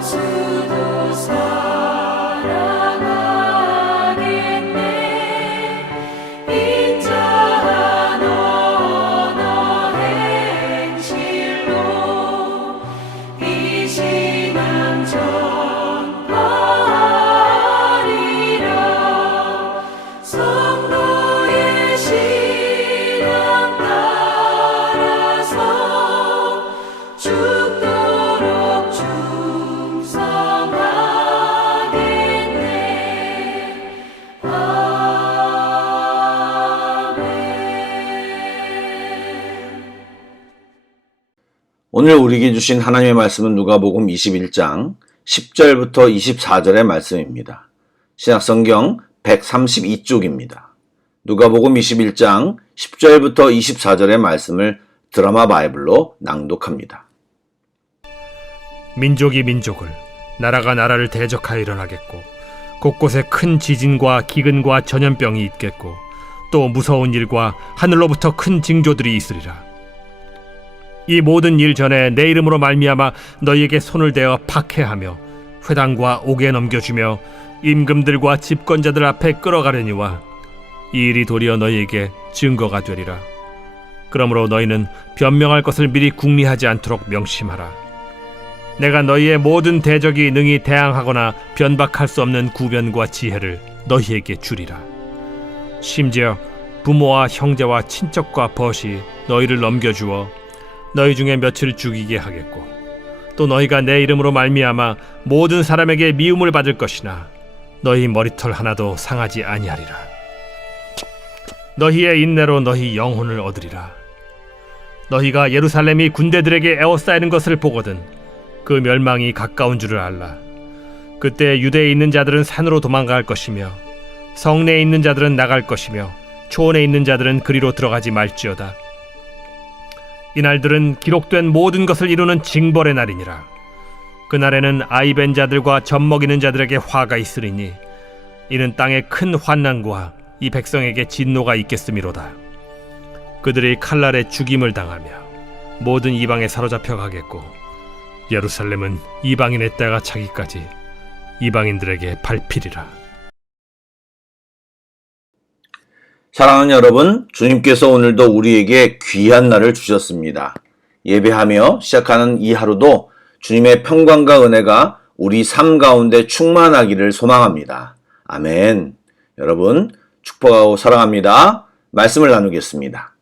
원수도 사랑하겠네. 인자한 언어 행실로 이 신앙 전파하리라. 성도의 신앙 따라서 죽도록 충성하겠네. 아멘. 오늘 우리에게 주신 하나님의 말씀은 누가복음 21장 10절부터 24절의 말씀입니다. 신약성경 132쪽입니다. 누가복음 21장 10절부터 24절의 말씀을 드라마 바이블로 낭독합니다. 민족이 민족을, 나라가 나라를 대적하여 일어나겠고, 곳곳에 큰 지진과 기근과 전염병이 있겠고, 또 무서운 일과 하늘로부터 큰 징조들이 있으리라. 이 모든 일 전에 내 이름으로 말미암아 너희에게 손을 대어 박해하며 회당과 옥에 넘겨주며 임금들과 집권자들 앞에 끌어가려니와 이 일이 도리어 너희에게 증거가 되리라. 그러므로 너희는 변명할 것을 미리 궁리하지 않도록 명심하라. 내가 너희의 모든 대적이 능히 대항하거나 변박할 수 없는 구변과 지혜를 너희에게 주리라. 심지어 부모와 형제와 친척과 벗이 너희를 넘겨주어 너희 중에 며칠 죽이게 하겠고, 또 너희가 내 이름으로 말미암아 모든 사람에게 미움을 받을 것이나 너희 머리털 하나도 상하지 아니하리라. 너희의 인내로 너희 영혼을 얻으리라. 너희가 예루살렘이 군대들에게 에워싸이는 것을 보거든 그 멸망이 가까운 줄을 알라. 그때 유대에 있는 자들은 산으로 도망갈 것이며 성내에 있는 자들은 나갈 것이며 초원에 있는 자들은 그리로 들어가지 말지어다. 이날들은 기록된 모든 것을 이루는 징벌의 날이니라. 그날에는 아이 벤 자들과 젖 먹이는 자들에게 화가 있으리니 이는 땅에 큰 환난과 이 백성에게 진노가 있겠음이로다. 그들이 칼날에 죽임을 당하며 모든 이방에 사로잡혀 가겠고, 예루살렘은 이방인의 때가 차기까지 이방인들에게 밟히리라. 사랑하는 여러분, 주님께서 오늘도 우리에게 귀한 날을 주셨습니다. 예배하며 시작하는 이 하루도 주님의 평강과 은혜가 우리 삶 가운데 충만하기를 소망합니다. 아멘. 여러분, 축복하고 사랑합니다. 말씀을 나누겠습니다.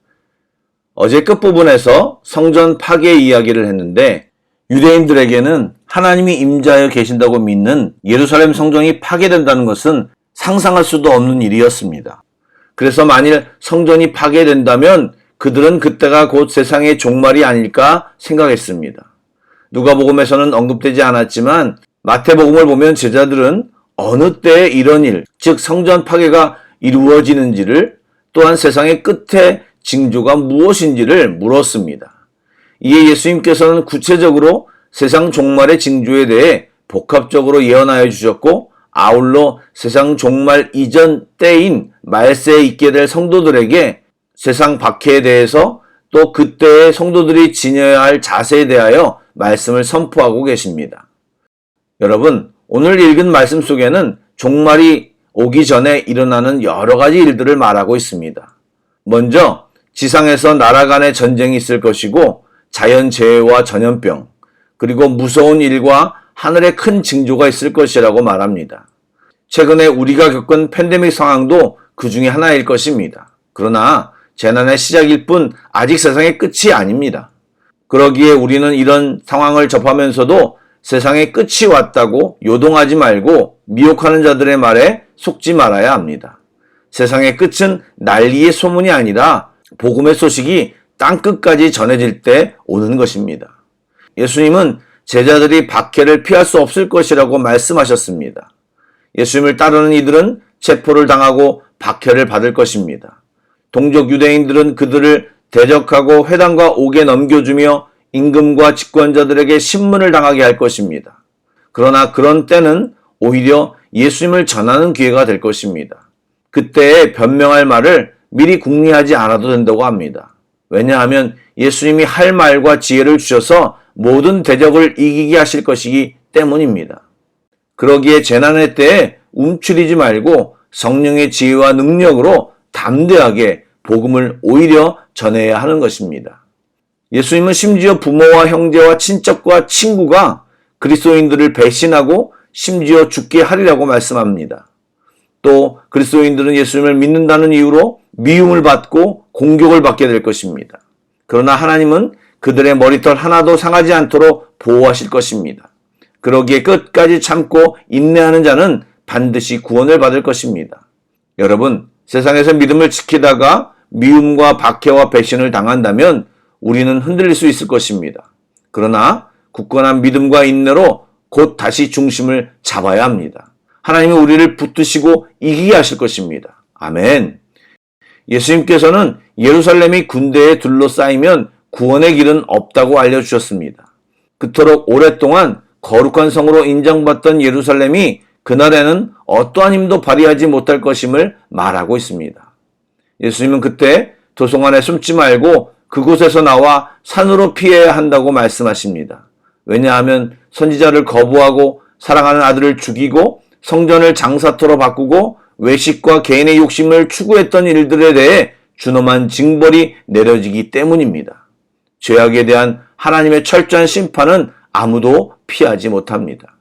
어제 끝부분에서 성전 파괴 이야기를 했는데, 유대인들에게는 하나님이 임재하여 계신다고 믿는 예루살렘 성전이 파괴된다는 것은 상상할 수도 없는 일이었습니다. 그래서 만일 성전이 파괴된다면 그들은 그때가 곧 세상의 종말이 아닐까 생각했습니다. 누가복음에서는 언급되지 않았지만 마태복음을 보면 제자들은 어느 때에 이런 일, 즉 성전 파괴가 이루어지는지를, 또한 세상의 끝에 징조가 무엇인지를 물었습니다. 이에 예수님께서는 구체적으로 세상 종말의 징조에 대해 복합적으로 예언하여 주셨고, 아울러 세상 종말 이전 때인 말세에 있게 될 성도들에게 세상 박해에 대해서, 또 그때의 성도들이 지녀야 할 자세에 대하여 말씀을 선포하고 계십니다. 여러분, 오늘 읽은 말씀 속에는 종말이 오기 전에 일어나는 여러 가지 일들을 말하고 있습니다. 먼저 지상에서 나라 간의 전쟁이 있을 것이고, 자연재해와 전염병, 그리고 무서운 일과 하늘에 큰 징조가 있을 것이라고 말합니다. 최근에 우리가 겪은 팬데믹 상황도 그 중에 하나일 것입니다. 그러나 재난의 시작일 뿐 아직 세상의 끝이 아닙니다. 그러기에 우리는 이런 상황을 접하면서도 세상의 끝이 왔다고 요동하지 말고 미혹하는 자들의 말에 속지 말아야 합니다. 세상의 끝은 난리의 소문이 아니라 복음의 소식이 땅끝까지 전해질 때 오는 것입니다. 예수님은 제자들이 박해를 피할 수 없을 것이라고 말씀하셨습니다. 예수님을 따르는 이들은 체포를 당하고 박해를 받을 것입니다. 동족 유대인들은 그들을 대적하고 회당과 옥에 넘겨주며 임금과 집권자들에게 신문을 당하게 할 것입니다. 그러나 그런 때는 오히려 예수님을 전하는 기회가 될 것입니다. 그때에 변명할 말을 미리 궁리하지 않아도 된다고 합니다. 왜냐하면 예수님이 할 말과 지혜를 주셔서 모든 대적을 이기게 하실 것이기 때문입니다. 그러기에 재난의 때에 움츠리지 말고 성령의 지혜와 능력으로 담대하게 복음을 오히려 전해야 하는 것입니다. 예수님은 심지어 부모와 형제와 친척과 친구가 그리스도인들을 배신하고 심지어 죽게 하리라고 말씀합니다. 또 그리스도인들은 예수님을 믿는다는 이유로 미움을 받고 공격을 받게 될 것입니다. 그러나 하나님은 그들의 머리털 하나도 상하지 않도록 보호하실 것입니다. 그러기에 끝까지 참고 인내하는 자는 반드시 구원을 받을 것입니다. 여러분, 세상에서 믿음을 지키다가 미움과 박해와 배신을 당한다면 우리는 흔들릴 수 있을 것입니다. 그러나 굳건한 믿음과 인내로 곧 다시 중심을 잡아야 합니다. 하나님은 우리를 붙드시고 이기게 하실 것입니다. 아멘. 예수님께서는 예루살렘이 군대에 둘러싸이면 구원의 길은 없다고 알려주셨습니다. 그토록 오랫동안 거룩한 성으로 인정받던 예루살렘이 그날에는 어떠한 힘도 발휘하지 못할 것임을 말하고 있습니다. 예수님은 그때 도성 안에 숨지 말고 그곳에서 나와 산으로 피해야 한다고 말씀하십니다. 왜냐하면 선지자를 거부하고 사랑하는 아들을 죽이고 성전을 장사터로 바꾸고 외식과 개인의 욕심을 추구했던 일들에 대해 준엄한 징벌이 내려지기 때문입니다. 죄악에 대한 하나님의 철저한 심판은 아무도 피하지 못합니다.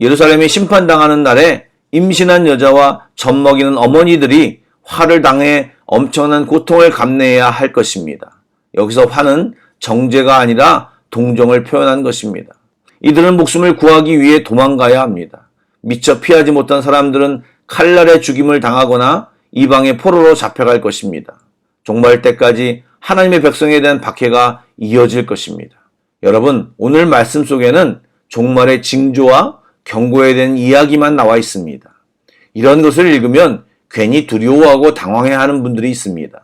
예루살렘이 심판당하는 날에 임신한 여자와 젖먹이는 어머니들이 화를 당해 엄청난 고통을 감내해야 할 것입니다. 여기서 화는 정죄가 아니라 동정을 표현한 것입니다. 이들은 목숨을 구하기 위해 도망가야 합니다. 미처 피하지 못한 사람들은 칼날에 죽임을 당하거나 이방의 포로로 잡혀갈 것입니다. 종말 때까지 하나님의 백성에 대한 박해가 이어질 것입니다. 여러분, 오늘 말씀 속에는 종말의 징조와 경고에 대한 이야기만 나와 있습니다. 이런 것을 읽으면 괜히 두려워하고 당황해하는 분들이 있습니다.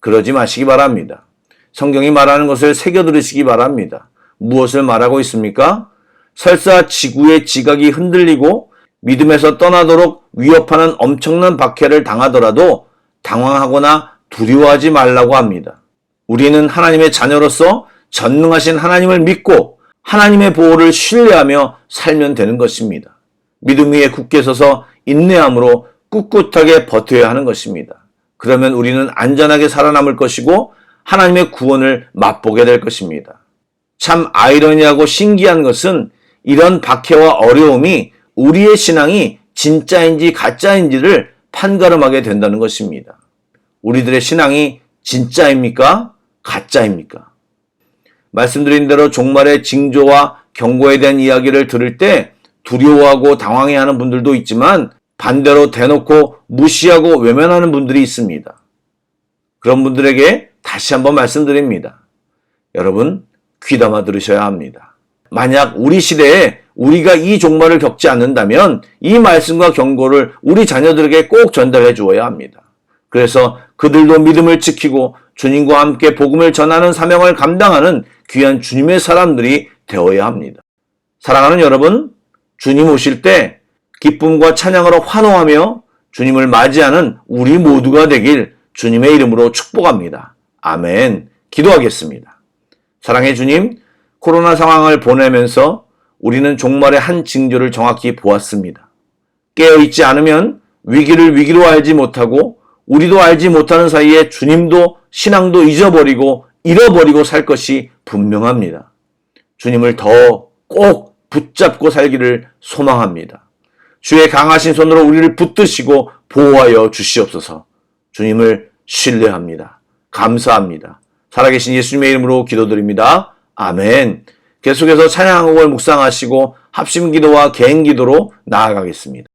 그러지 마시기 바랍니다. 성경이 말하는 것을 새겨 들으시기 바랍니다. 무엇을 말하고 있습니까? 설사 지구의 지각이 흔들리고 믿음에서 떠나도록 위협하는 엄청난 박해를 당하더라도 당황하거나 두려워하지 말라고 합니다. 우리는 하나님의 자녀로서 전능하신 하나님을 믿고 하나님의 보호를 신뢰하며 살면 되는 것입니다. 믿음 위에 굳게 서서 인내함으로 꿋꿋하게 버텨야 하는 것입니다. 그러면 우리는 안전하게 살아남을 것이고 하나님의 구원을 맛보게 될 것입니다. 참 아이러니하고 신기한 것은 이런 박해와 어려움이 우리의 신앙이 진짜인지 가짜인지를 판가름하게 된다는 것입니다. 우리들의 신앙이 진짜입니까? 가짜입니까? 말씀드린 대로 종말의 징조와 경고에 대한 이야기를 들을 때 두려워하고 당황해하는 분들도 있지만 반대로 대놓고 무시하고 외면하는 분들이 있습니다. 그런 분들에게 다시 한번 말씀드립니다. 여러분, 귀담아 들으셔야 합니다. 만약 우리 시대에 우리가 이 종말을 겪지 않는다면 이 말씀과 경고를 우리 자녀들에게 꼭 전달해 주어야 합니다. 그래서 그들도 믿음을 지키고 주님과 함께 복음을 전하는 사명을 감당하는 귀한 주님의 사람들이 되어야 합니다. 사랑하는 여러분, 주님 오실 때 기쁨과 찬양으로 환호하며 주님을 맞이하는 우리 모두가 되길 주님의 이름으로 축복합니다. 아멘. 기도하겠습니다. 사랑의 주님, 코로나 상황을 보내면서 우리는 종말의 한 징조를 정확히 보았습니다. 깨어있지 않으면 위기를 위기로 알지 못하고 우리도 알지 못하는 사이에 주님도 신앙도 잃어버리고 살 것이 분명합니다. 주님을 더 꼭 붙잡고 살기를 소망합니다. 주의 강하신 손으로 우리를 붙드시고 보호하여 주시옵소서. 주님을 신뢰합니다. 감사합니다. 살아계신 예수님의 이름으로 기도드립니다. 아멘. 계속해서 찬양곡을 묵상하시고 합심기도와 개인기도로 나아가겠습니다.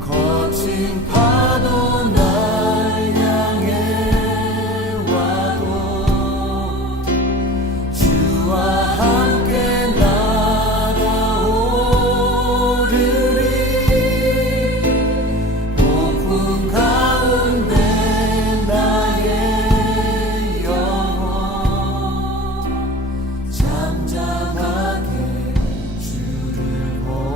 거친 파도 날 향해 와도 주와 함께 날아오르리. 폭풍 가운데 나의 영혼 잠잠하게 주를 보리라.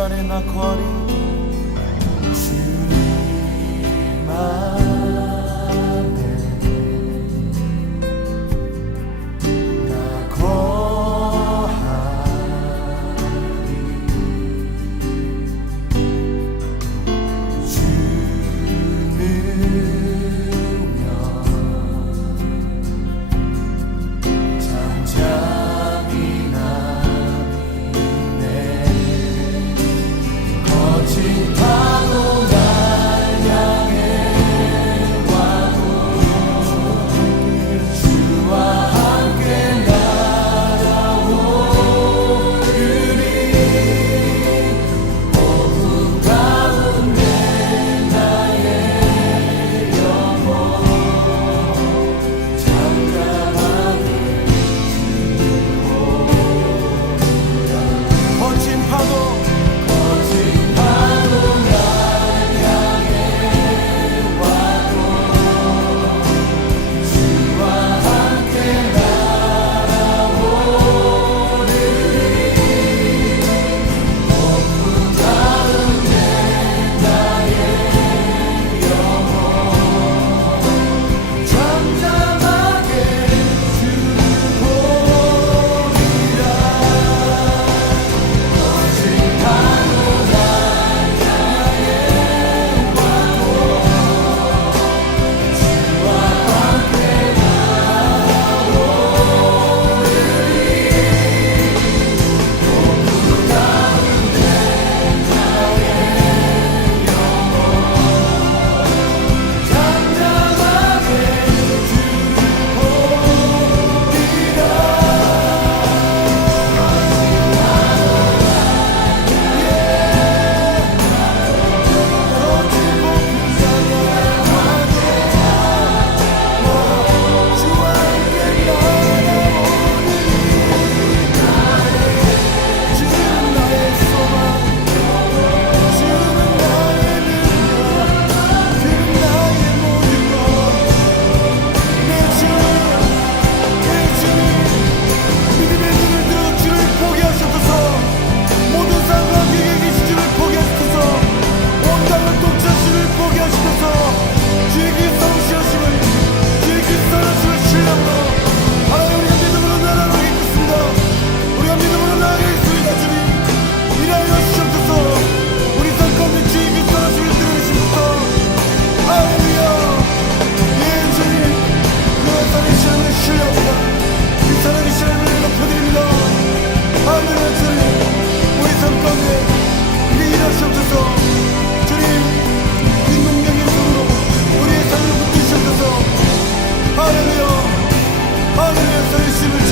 안에 나 거리 주님 안에 나 거하리. 주는요 잠잠히 남이네.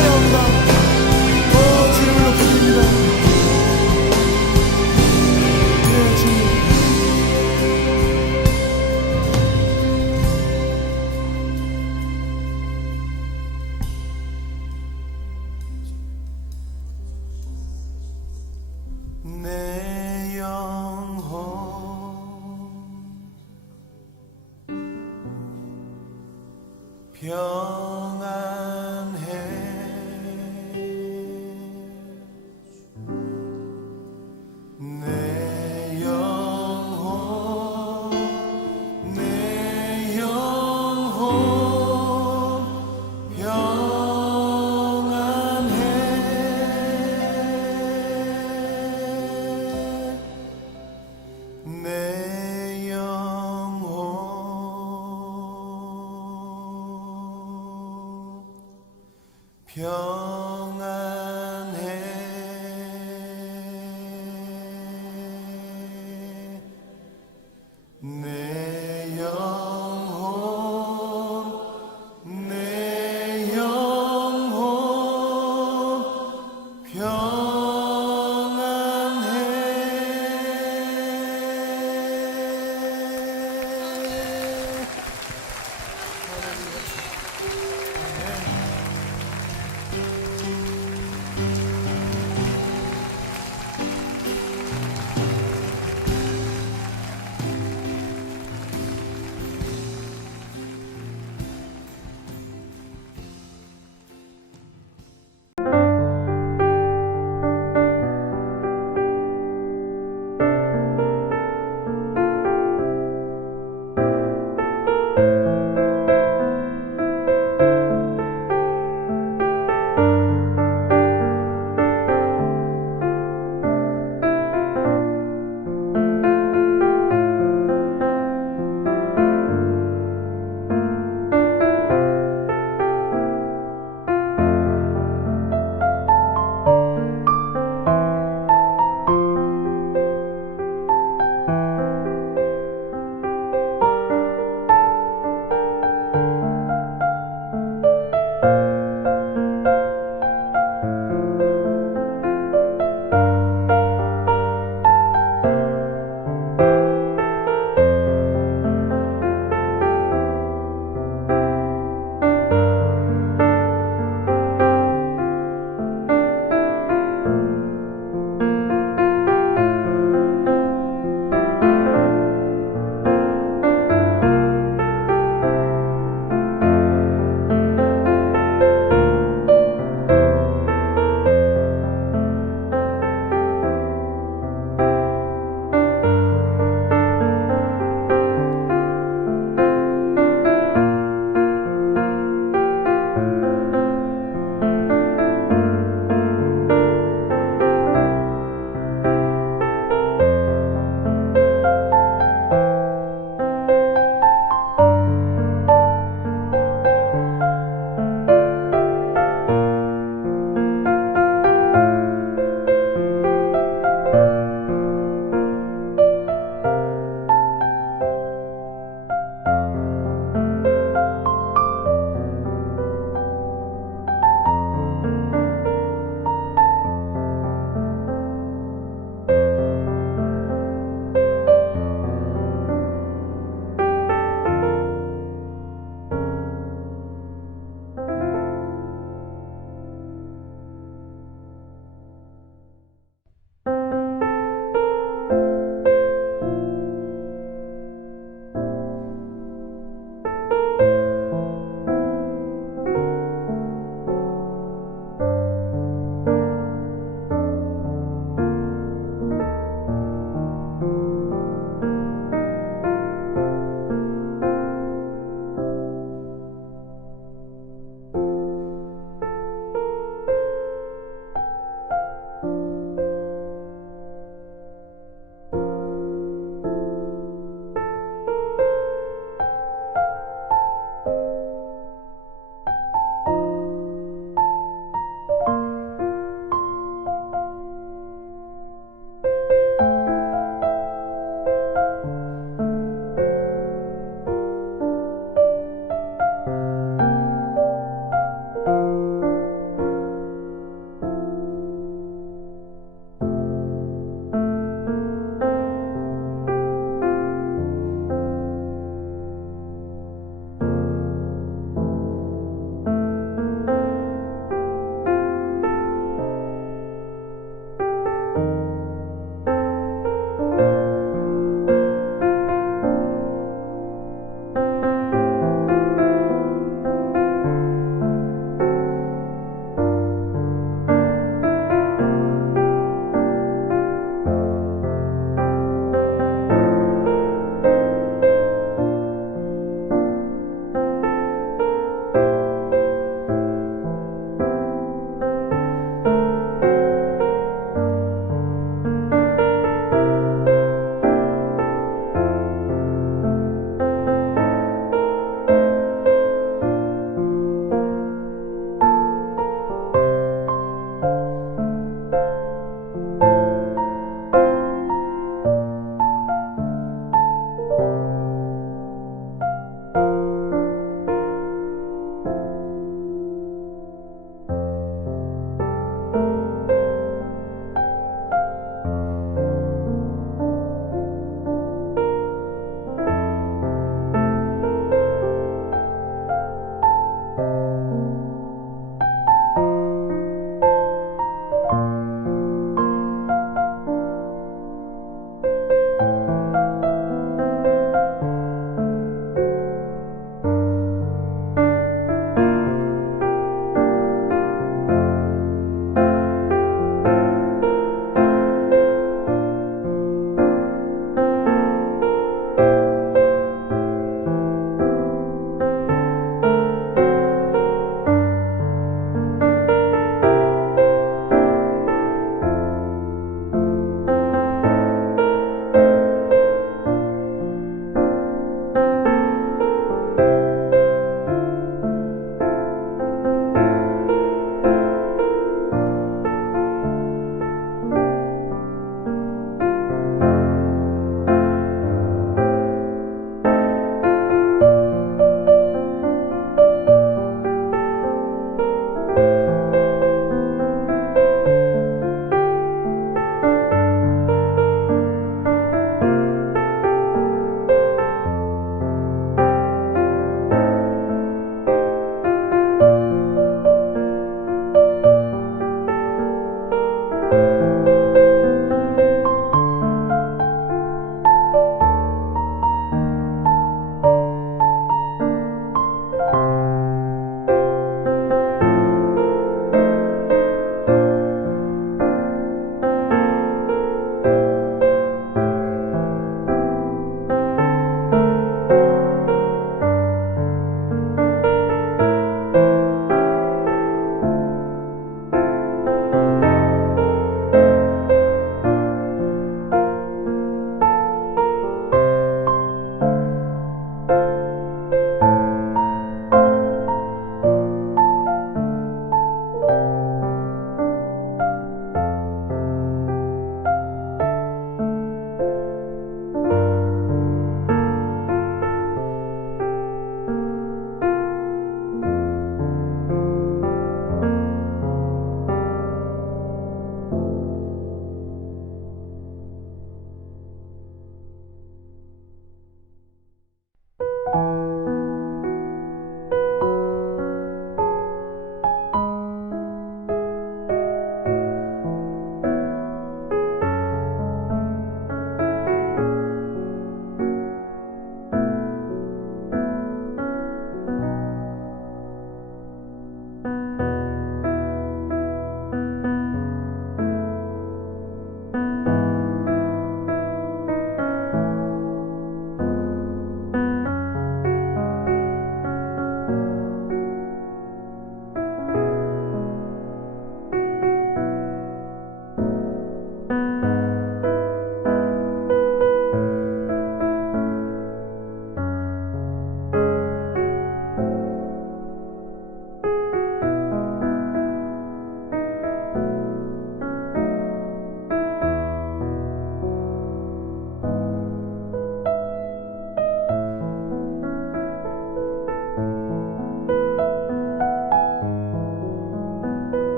찬양합니다. 주님을 높여드립니다. 예, 주님. 내 영혼 평안해 내 영혼 내 영혼 평안해